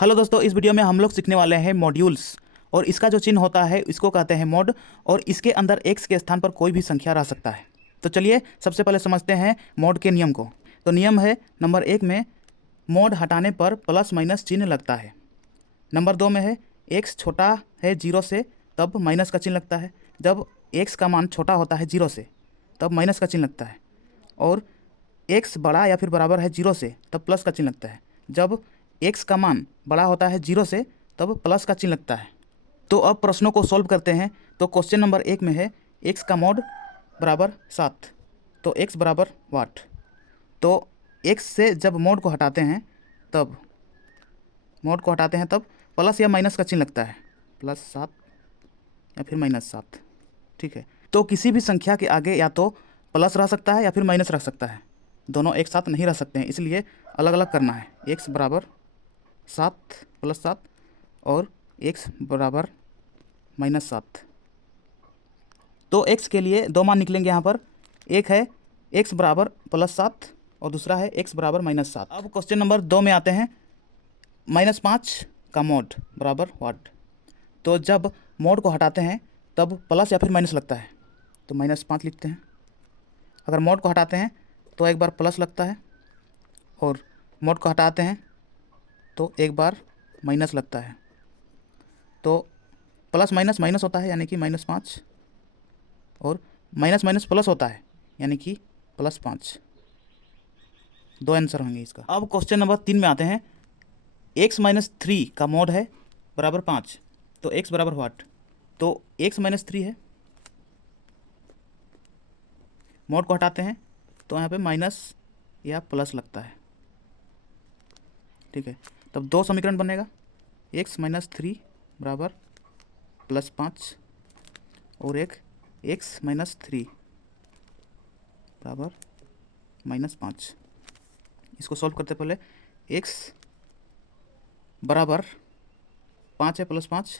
Hello दोस्तों, इस video में हम लोग सीखने वाले हैं मॉड्यूल्स। और इसका जो चिन्ह होता है इसको कहते हैं मॉड। और इसके अंदर x के स्थान पर कोई भी संख्या रह सकता है। तो चलिए सबसे पहले समझते हैं मॉड के नियम को। तो नियम है नंबर 1 में मॉड हटाने पर प्लस माइनस चिन्ह लगता है। नंबर 2 में है x छोटा है 0 से तब माइनस का चिन्ह लगता है। जब x का मान छोटा होता है 0 से तब माइनस का चिन्ह लगता है। और x बड़ा या फिर बराबर है 0 से तब प्लस का चिन्ह लगता है। जब x का मान बड़ा होता है 0 से तब प्लस का चिन्ह लगता है। तो अब प्रश्नों को सॉल्व करते हैं। तो क्वेश्चन नंबर 1 में है x का मॉड बराबर 7, तो x बराबर वाट। तो x से जब मॉड को हटाते हैं तब प्लस या माइनस का चिन्ह लगता है, +7 या फिर -7। ठीक है, तो किसी भी संख्या के आगे या तो प्लस रह सकता है या फिर माइनस रह सकता है, दोनों एक साथ नहीं रह सकते हैं, इसलिए अलग अलग करना है। x बराबर 7 +7 और x बराबर -7। तो x के लिए दो मान निकलेंगे यहाँ पर। एक है x बराबर +7 और दूसरा है x बराबर -7। अब क्वेश्चन नंबर 2 में आते हैं। -5 का मॉड बराबर वाट। तो जब मॉड को हटाते हैं तब प्लस या फिर माइनस लगता है, तो -5 लिखते हैं। अगर मॉड को हटाते हैं तो एक बार प्लस लगता है और मॉड को हटाते हैं तो एक बार माइनस लगता है। तो प्लस माइनस माइनस होता है यानी कि -5, और माइनस माइनस प्लस होता है यानी कि +5। दो आंसर होंगे इसका। अब क्वेश्चन नंबर 3 में आते हैं। x-3 का मॉड है बराबर 5, तो x बराबर वाट। तो x-3 है, मॉड को हटाते हैं तो यहाँ पे माइनस या प्लस लगता है। ठीक है, तब दो समीकरण बनेगा। x-3 बराबर +5 और एक x-3 बराबर -5। इसको सॉल्व करते पहले x बराबर 5 है +5।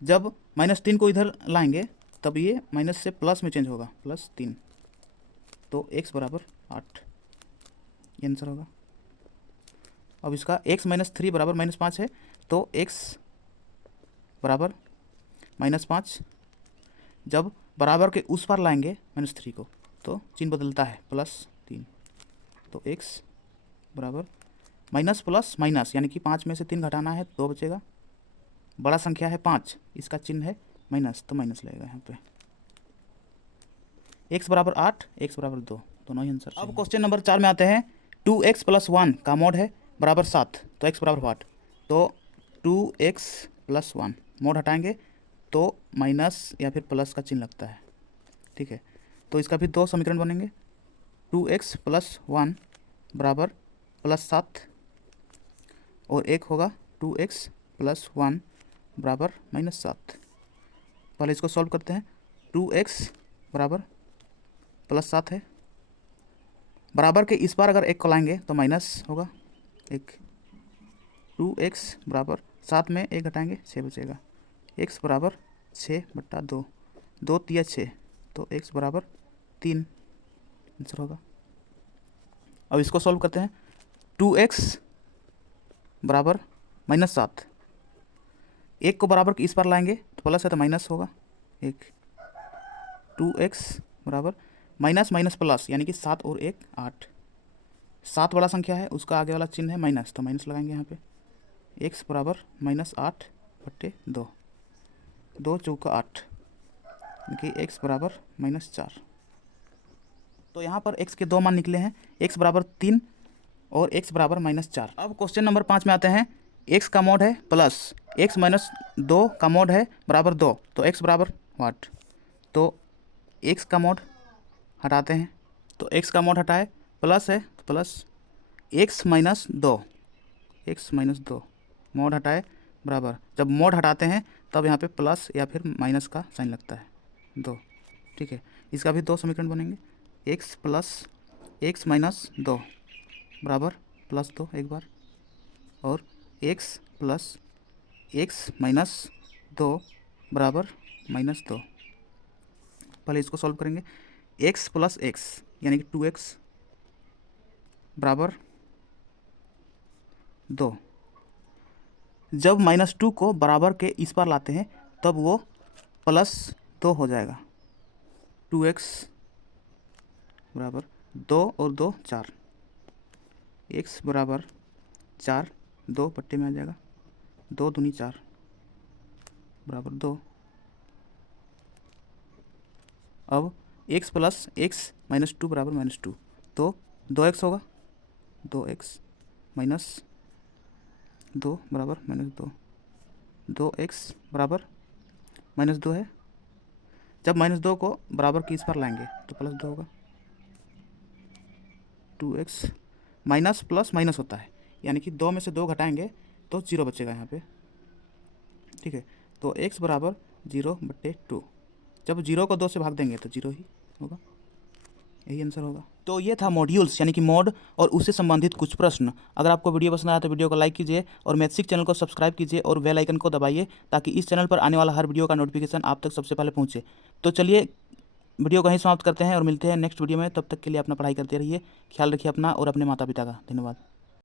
जब -3 को इधर लाएंगे तब ये माइनस से प्लस में चेंज होगा, +3। तो x बराबर 8, ये आंसर होगा। अब इसका x-3 बराबर -5 है, तो x बराबर -5। जब बराबर के उस पार लाएंगे -3 को तो चिन्ह बदलता है, +3। तो x बराबर माइनस प्लस माइनस यानी कि 5 में से 3 घटाना है, 2 बचेगा। बड़ा संख्या है 5, इसका चिन्ह है माइनस, तो माइनस लगेगा यहाँ पे। x बराबर 8, x बराबर 2, दोनों ही आंसर। अब क्वेश्चन नंबर 4 में आते हैं। 2x + 1 का मॉड है बराबर 7, तो x बराबर वाट। तो 2x + 1 मॉड हटाएंगे तो माइनस या फिर प्लस का चिन्ह लगता है। ठीक है, तो इसका भी दो समीकरण बनेंगे। 2x + 1 बराबर +7 और एक होगा 2x + 1 बराबर -7। पहले इसको सॉल्व करते हैं। 2x बराबर +7 है, बराबर के इस बार अगर एक को लाएंगे तो माइनस होगा एक। 2x बराबर 7 में एक घटाएंगे 6 बचेगा। x बराबर 6/2, 2 तिया 6, तो x बराबर 3 आंसर होगा। अब इसको सॉल्व करते हैं। 2x बराबर -7, एक को बराबर के इस बार लाएंगे तो प्लस है तो माइनस होगा एक। 2x बराबर माइनस माइनस प्लस यानी कि 7 और 1 8। 7 बड़ा संख्या है, उसका आगे वाला चिन्ह है माइनस, तो माइनस लगाएंगे यहाँ पे। x बराबर -8/2, 2 चौका 8 यानी कि x बराबर -4। तो यहाँ पर x के दो मान निकले हैं, x बराबर 3 और x बराबर -4। अब क्वेश्चन नंबर 5 में आते हैं। x का मॉड है प्लस x-2 का मॉड है बराबर 2, तो x बराबर वाट। तो x का मॉड हटाते हैं, तो x का मॉड हटाए प्लस है तो प्लस x-2, x-2 मॉड हटाए बराबर। जब मॉड हटाते हैं तब यहाँ पे प्लस या फिर माइनस का साइन लगता है, 2। ठीक है, इसका भी दो समीकरण बनेंगे। x + x-2 बराबर +2 एक बार, और x + x-2 बराबर -2। पहले इसको सॉल्व करेंगे। x + x यानी कि 2x बराबर 2, जब -2 को बराबर के इस पर लाते हैं तब वो +2 हो जाएगा। 2x बराबर 2 और 2 4, x बराबर 4, 2 पट्टे में आ जाएगा, 2 दूनी 4 बराबर 2। अब x प्लस x -2 बराबर -2, तो 2x होगा, 2x माइनस 2 बराबर -2, 2x बराबर -2 है। जब -2 को बराबर की इस पर लाएंगे तो +2 होगा। 2x माइनस प्लस माइनस होता है, यानी कि 2 में से 2 घटाएंगे तो 0 बचेगा यहाँ पे, ठीक है। तो x बराबर 0/2, जब 0 को 2 से भाग देंगे तो 0 ही होगा, यही आंसर होगा। तो ये था मॉड्यूल्स यानी कि मॉड और उससे संबंधित कुछ प्रश्न। अगर आपको वीडियो पसंद आया तो वीडियो को लाइक कीजिए और मैथसिक चैनल को सब्सक्राइब कीजिए और बेल आइकन को दबाइए ताकि इस चैनल पर आने वाला हर वीडियो का नोटिफिकेशन आप तक सबसे पहले पहुंचे। तो चलिए वीडियो को यहीं समाप्त करते हैं और मिलते हैं नेक्स्ट वीडियो में। तब तक के लिए अपना पढ़ाई करते रहिए, ख्याल रखिए अपना और अपने माता पिता का। धन्यवाद।